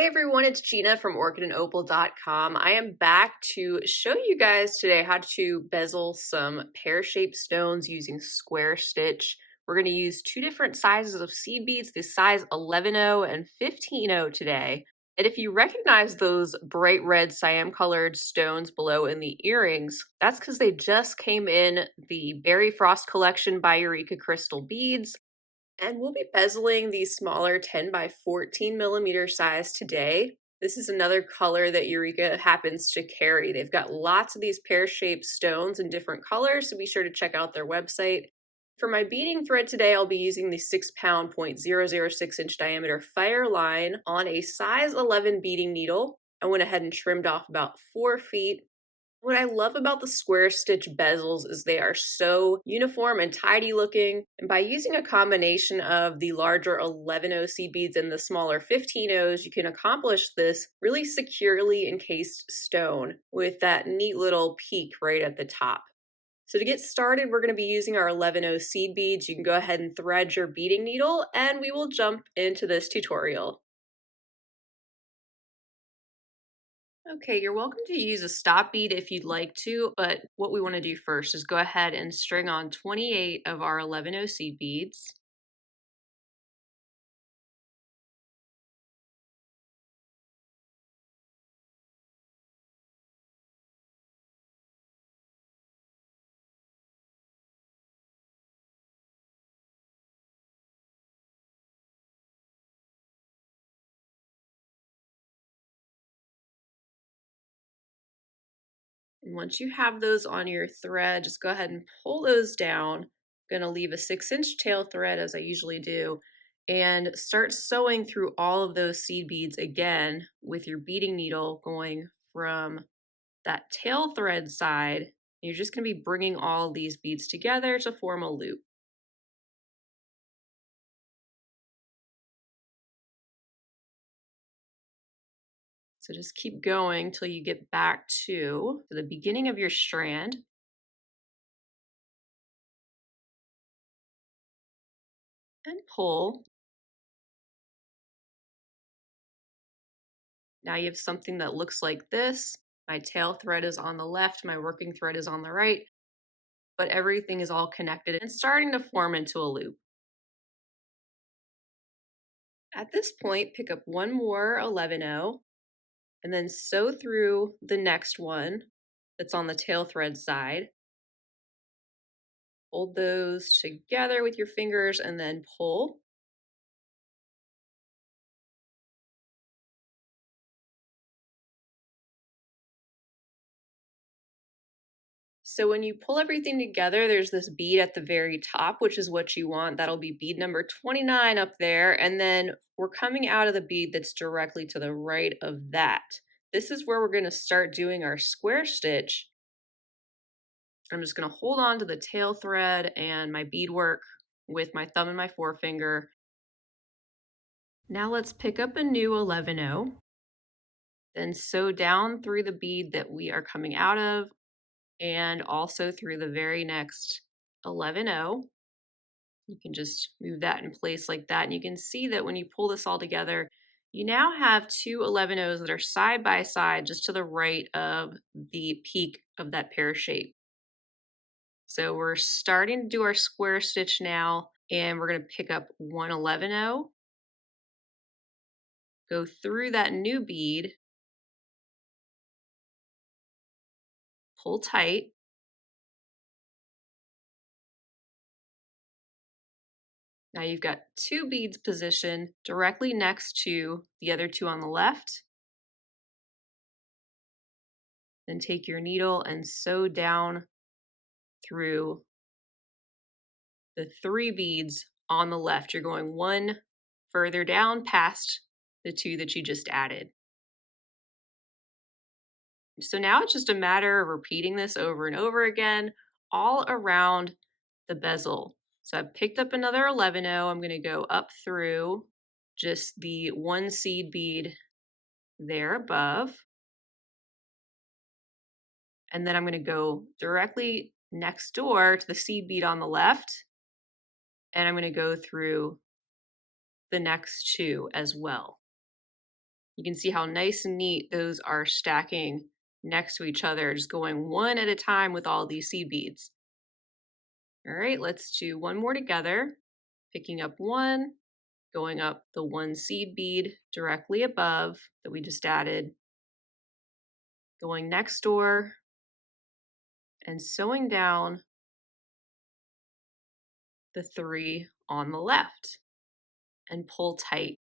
Hey everyone, it's Gina from orchidandopal.com. I am back to show you guys today how to bezel some pear-shaped stones using square stitch. We're going to use two different sizes of seed beads, the size 11.0 and 15.0 today. And if you recognize those bright red cyan colored stones below in the earrings, that's because they just came in the Berry Frost collection by Eureka Crystal Beads. And we'll be bezeling the smaller 10 by 14 millimeter size today. This is another color that Eureka happens to carry. They've got lots of these pear-shaped stones in different colors, so be sure to check out their website. For my beading thread today, I'll be using the 6-pound 0.006-inch diameter Fireline on a size 11 beading needle. I went ahead and trimmed off about 4 feet. What I love about the square stitch bezels is they are so uniform and tidy looking, and by using a combination of the larger 11.0 seed beads and the smaller 15.0s, you can accomplish this really securely encased stone with that neat little peak right at the top. So to get started, we're going to be using our 11.0 seed beads. You can go ahead and thread your beading needle, and we will jump into this tutorial. Okay, you're welcome to use a stop bead if you'd like to, but what we want to do first is go ahead and string on 28 of our 11.0 seed beads. And once you have those on your thread, just go ahead and pull those down. I'm going to leave a 6-inch tail thread as I usually do, and start sewing through all of those seed beads again with your beading needle going from that tail thread side. You're just going to be bringing all these beads together to form a loop. So just keep going till you get back to the beginning of your strand. And pull. Now you have something that looks like this. My tail thread is on the left, my working thread is on the right, but everything is all connected and starting to form into a loop. At this point, pick up one more 11.0 and then sew through the next one that's on the tail thread side. Hold those together with your fingers and then pull. So when you pull everything together, there's this bead at the very top, which is what you want. That'll be bead number 29 up there. And then we're coming out of the bead that's directly to the right of that. This is where we're going to start doing our square stitch. I'm just going to hold on to the tail thread and my beadwork with my thumb and my forefinger. Now let's pick up a new 11.0. Then sew down through the bead that we are coming out of, and also through the very next 11.0. You can just move that in place like that, and you can see that when you pull this all together, you now have two 11.0s that are side by side just to the right of the peak of that pear shape. So we're starting to do our square stitch now, and we're going to pick up one 11.0, go through that new bead, pull tight. Now you've got two beads positioned directly next to the other two on the left. Then take your needle and sew down through the 3 beads on the left. You're going one further down past the 2 that you just added. So now it's just a matter of repeating this over and over again all around the bezel. So I've picked up another 11.0. I'm going to go up through just the 1 seed bead there above. And then I'm going to go directly next door to the seed bead on the left. And I'm going to go through the next 2 as well. You can see how nice and neat those are stacking next to each other, just going one at a time with all these seed beads. All right, let's do one more together. Picking up one, going up the one seed bead directly above that we just added, going next door and sewing down the three on the left and pull tight.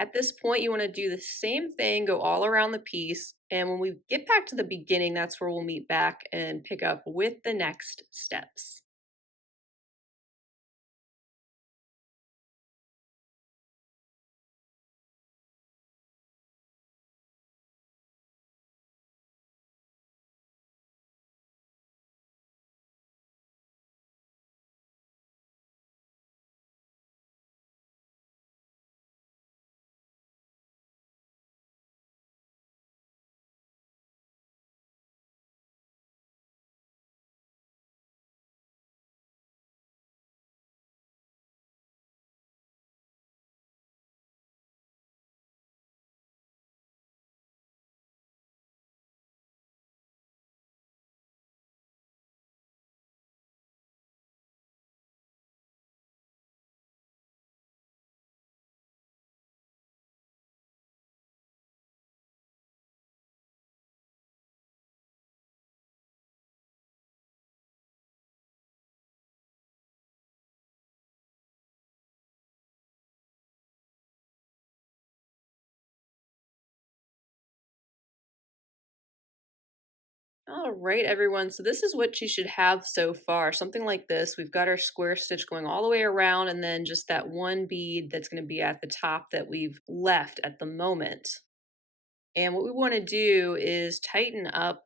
At this point, you want to do the same thing, go all around the piece. And when we get back to the beginning, that's where we'll meet back and pick up with the next steps. All right, everyone. So this is what you should have so far. Something like this. We've got our square stitch going all the way around and then just that one bead that's going to be at the top that we've left at the moment. And what we want to do is tighten up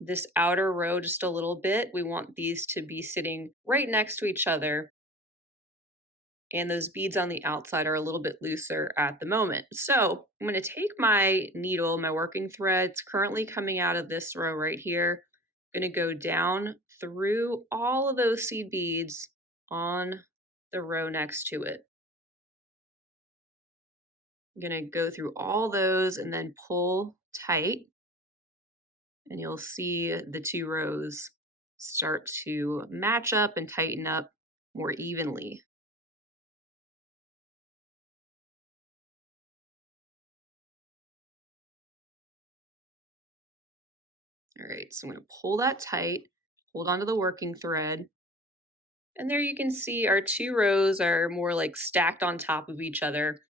this outer row just a little bit. We want these to be sitting right next to each other. And those beads on the outside are a little bit looser at the moment. So I'm going to take my needle, my working thread. It's currently coming out of this row right here. I'm going to go down through all of those seed beads on the row next to it. I'm going to go through all those and then pull tight. And you'll see the two rows start to match up and tighten up more evenly. All right, so I'm going to pull that tight, hold onto the working thread. And there you can see our two rows are more like stacked on top of each other.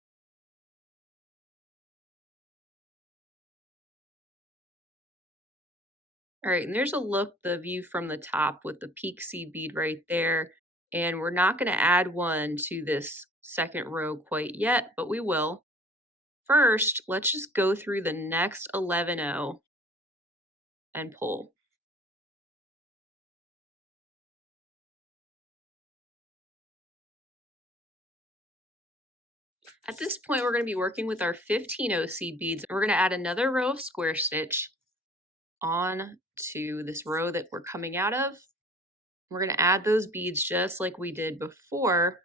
All right, and there's a look, the view from the top with the peak seed bead right there. And we're not going to add one to this second row quite yet, but we will. First, let's just go through the next 11-0 and pull. At this point, we're going to be working with our 15-0 seed beads. We're going to add another row of square stitch on to this row that we're coming out of. We're going to add those beads just like we did before.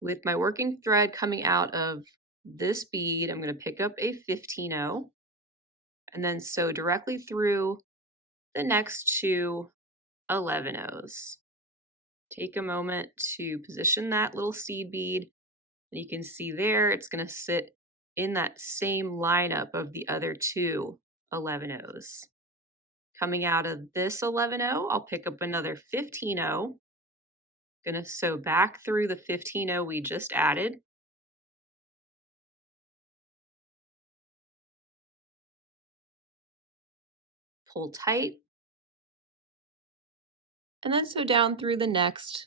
With my working thread coming out of this bead, I'm going to pick up a 15-0 and then sew directly through the next two 11-0s. Take a moment to position that little seed bead. And you can see there, it's going to sit in that same lineup of the other two 11-0s. Coming out of this 11-0, I'll pick up another 15-0. Going to sew back through the 15-0 we just added. Pull tight. And then sew down through the next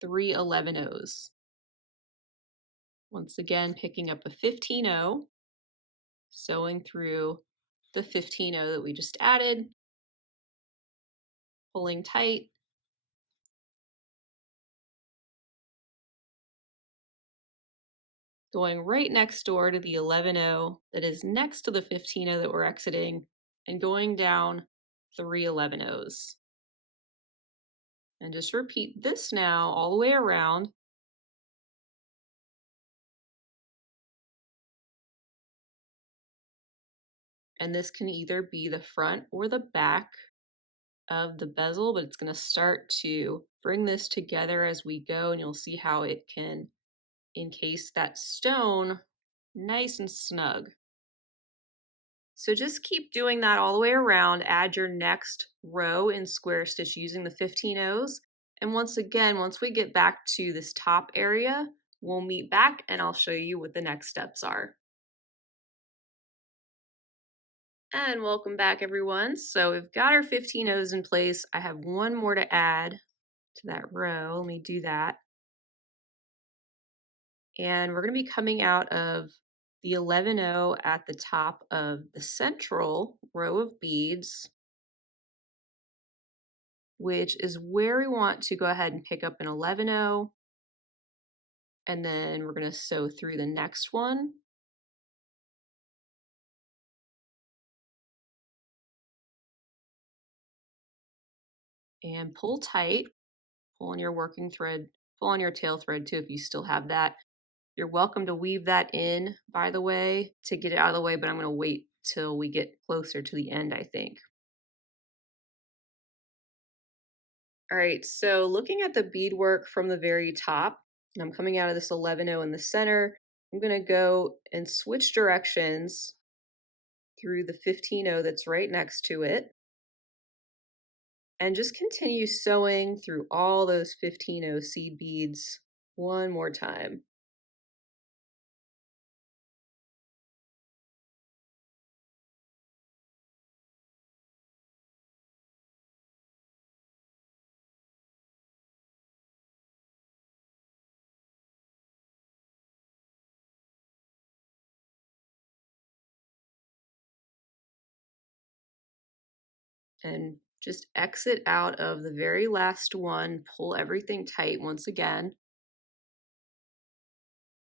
three 11-0s. Once again, picking up a 15-0, sewing through the 15-0 that we just added, pulling tight, going right next door to the 11-0 that is next to the 15-0 that we're exiting, and going down three 11-0s. And just repeat this now all the way around. And this can either be the front or the back of the bezel, but it's going to start to bring this together as we go, and you'll see how it can encase that stone nice and snug. So just keep doing that all the way around. Add your next row in square stitch using the 15 O's. And once again, once we get back to this top area, we'll meet back and I'll show you what the next steps are. And welcome back, everyone. So we've got our 15 O's in place. I have one more to add to that row. Let me do that. And we're going to be coming out of the 11O at the top of the central row of beads, which is where we want to go ahead and pick up an 11O. And then we're going to sew through the next one. And pull tight, pull on your working thread, pull on your tail thread too if you still have that. You're welcome to weave that in, by the way, to get it out of the way, but I'm going to wait till we get closer to the end, I think. All right, so looking at the beadwork from the very top, and I'm coming out of this 11O in the center, I'm going to go and switch directions through the 15O that's right next to it. And just continue sewing through all those 15O seed beads one more time. And just exit out of the very last one, pull everything tight once again.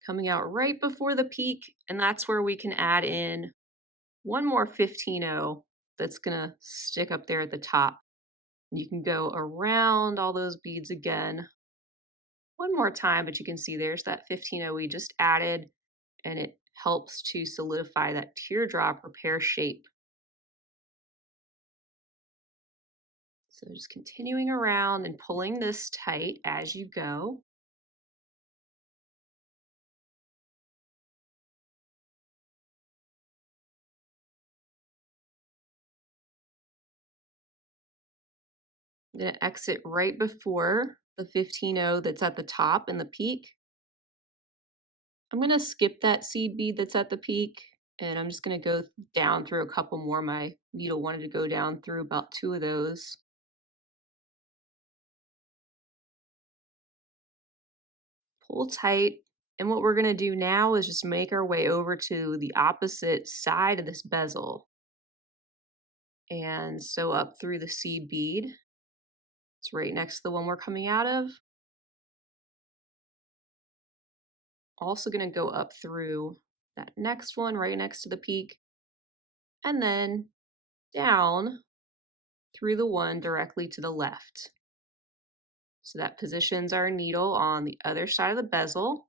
Coming out right before the peak, and that's where we can add in one more 15O that's gonna stick up there at the top. You can go around all those beads again one more time, but you can see there's that 15O we just added, and it helps to solidify that teardrop or pear shape. So just continuing around and pulling this tight as you go. I'm going to exit right before the 15O that's at the top in the peak. I'm going to skip that seed bead that's at the peak, and I'm just going to go down through a couple more. My needle wanted to go down through about 2 of those. Pull tight, and what we're going to do now is just make our way over to the opposite side of this bezel and sew up through the seed bead. It's right next to the one we're coming out of. Also going to go up through that next one right next to the peak, and then down through the one directly to the left. So that positions our needle on the other side of the bezel.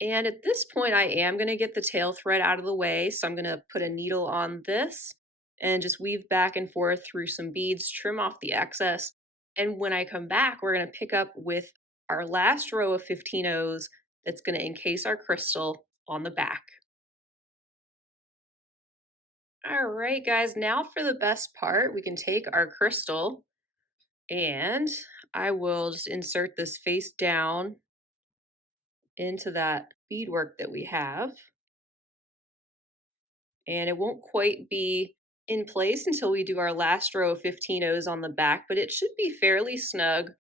And at this point, I am going to get the tail thread out of the way. So I'm going to put a needle on this and just weave back and forth through some beads, trim off the excess. And when I come back, we're going to pick up with our last row of 15 O's that's going to encase our crystal on the back. All right, guys, now for the best part, we can take our crystal and I will just insert this face down into that beadwork that we have. And it won't quite be in place until we do our last row of 15 O's on the back, but it should be fairly snug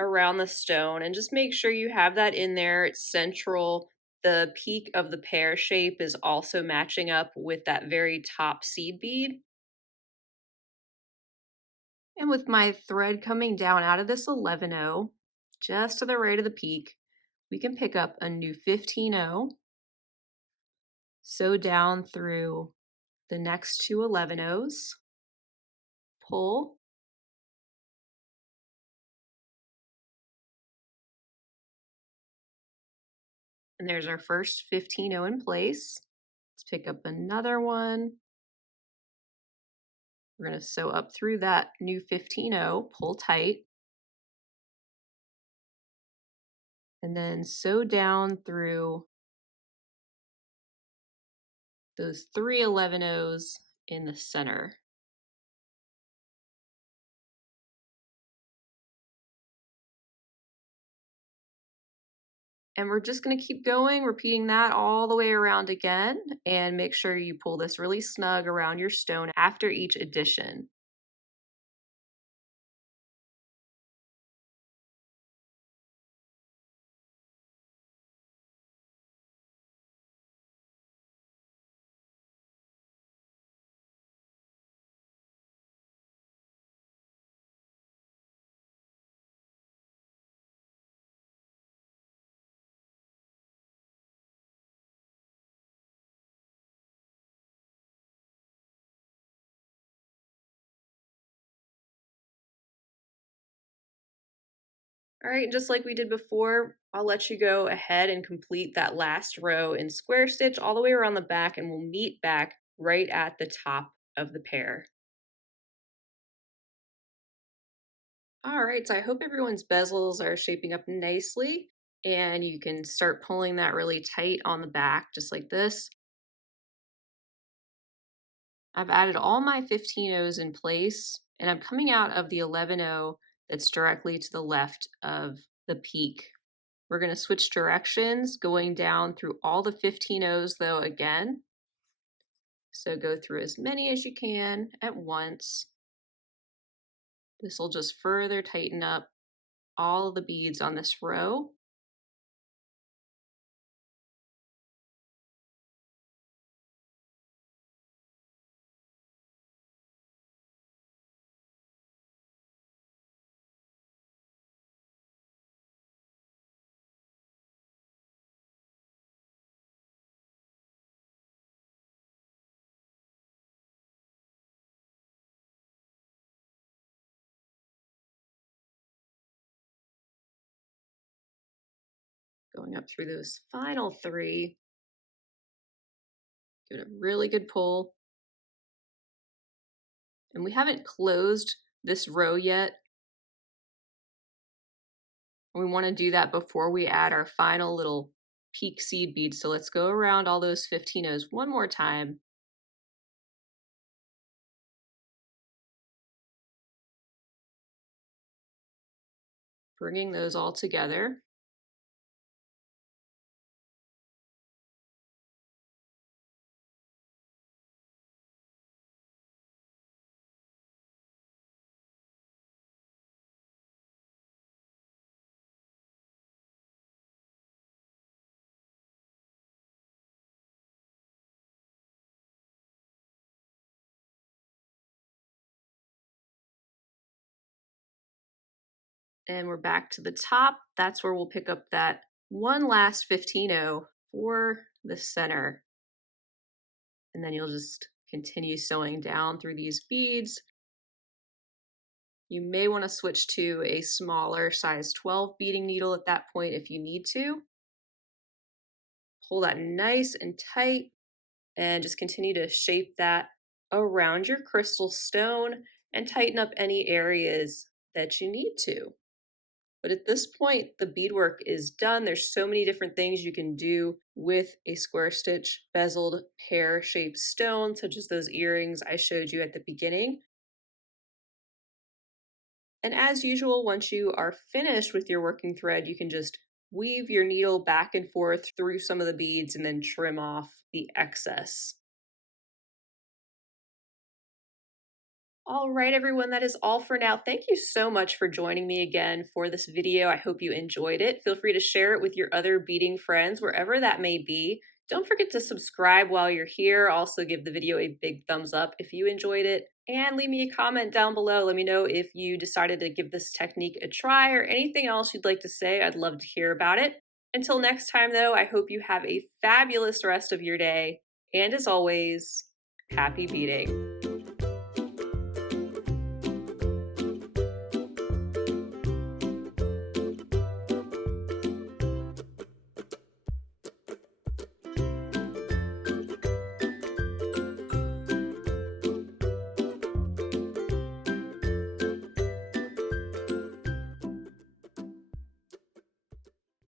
around the stone. And just make sure you have that in there. It's central. The peak of the pear shape is also matching up with that very top seed bead. And with my thread coming down out of this 11O, just to the right of the peak, we can pick up a new 15O, sew down through the next 2 11Os, pull. And there's our first 15-0 in place. Let's pick up another one. We're going to sew up through that new 15-0, pull tight. And then sew down through those 3 11-0s in the center. And we're just going to keep going, repeating that all the way around again, and make sure you pull this really snug around your stone after each addition. All right, just like we did before, I'll let you go ahead and complete that last row in square stitch all the way around the back, and we'll meet back right at the top of the pear. All right, so I hope everyone's bezels are shaping up nicely, and you can start pulling that really tight on the back, just like this. I've added all my 15-0s in place, and I'm coming out of the 11-0 that's directly to the left of the peak. We're going to switch directions, going down through all the 15-0s though again. So go through as many as you can at once. This will just further tighten up all the beads on this row. Going up through those final 3. Give it a really good pull. And we haven't closed this row yet. We want to do that before we add our final little peak seed bead. So let's go around all those 15-0s one more time. Bringing those all together. And we're back to the top. That's where we'll pick up that one last 15-0 for the center. And then you'll just continue sewing down through these beads. You may want to switch to a smaller size 12 beading needle at that point if you need to. Pull that nice and tight and just continue to shape that around your crystal stone and tighten up any areas that you need to. But at this point, the beadwork is done. There's so many different things you can do with a square stitch bezeled pear-shaped stone, such as those earrings I showed you at the beginning. And as usual, once you are finished with your working thread, you can just weave your needle back and forth through some of the beads and then trim off the excess. All right, everyone, that is all for now. Thank you so much for joining me again for this video. I hope you enjoyed it. Feel free to share it with your other beading friends, wherever that may be. Don't forget to subscribe while you're here. Also, give the video a big thumbs up if you enjoyed it. And leave me a comment down below. Let me know if you decided to give this technique a try or anything else you'd like to say. I'd love to hear about it. Until next time, though, I hope you have a fabulous rest of your day. And as always, happy beading.